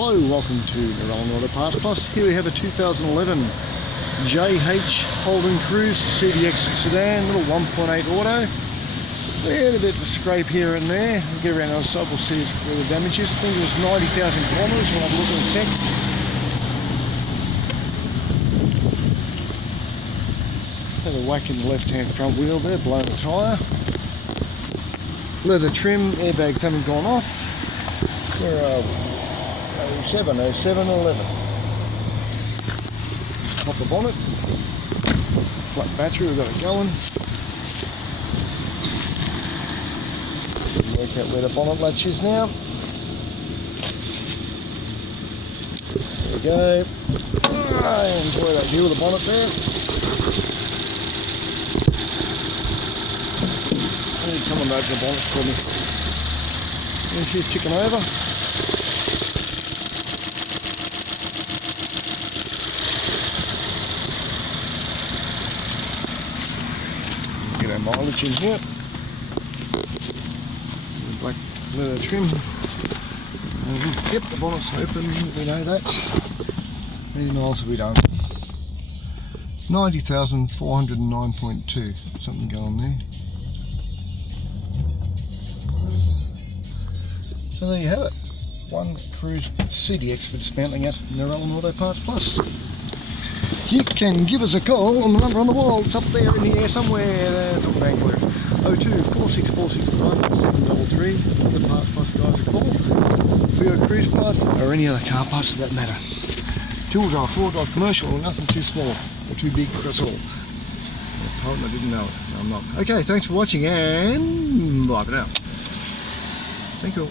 Hello, welcome to Narellan Auto Parts Plus. Here we have a 2011 JH Holden Cruze Cdx sedan, little 1.8 auto. We had a bit of a scrape here and there. We'll get around the other side, we'll see where the damage is. I think it was 90,000 kilometres. We'll have a look in a sec. Had a whack in the left-hand front wheel there, blown the tyre. Leather trim, airbags haven't gone off. Where are we? 0711. Pop the bonnet. Flat battery, we've got it going. Work out where the bonnet latch is now. There we go. Enjoy that view of the bonnet there. Come on, open the bonnet for me. And she's ticking over. Get our mileage in here. The black leather trim. Yep, the bonnet's open, we know that. How many miles have we done? 90,409.2. Something going there. So there you have it. One Cruze Cdx for dismantling at Narellan Auto Parts Plus. You can give us a call on the number on the wall. It's up there in the air somewhere. There, top of Vancouver. 02 46461 733. The Parts Plus guys a call for your Cruze parts or any other car parts for that matter. Tools are four-drive commercial or nothing too small or too big for us all. I told them I didn't know it. No, I'm not. Okay, thanks for watching and bye for now. Thank you.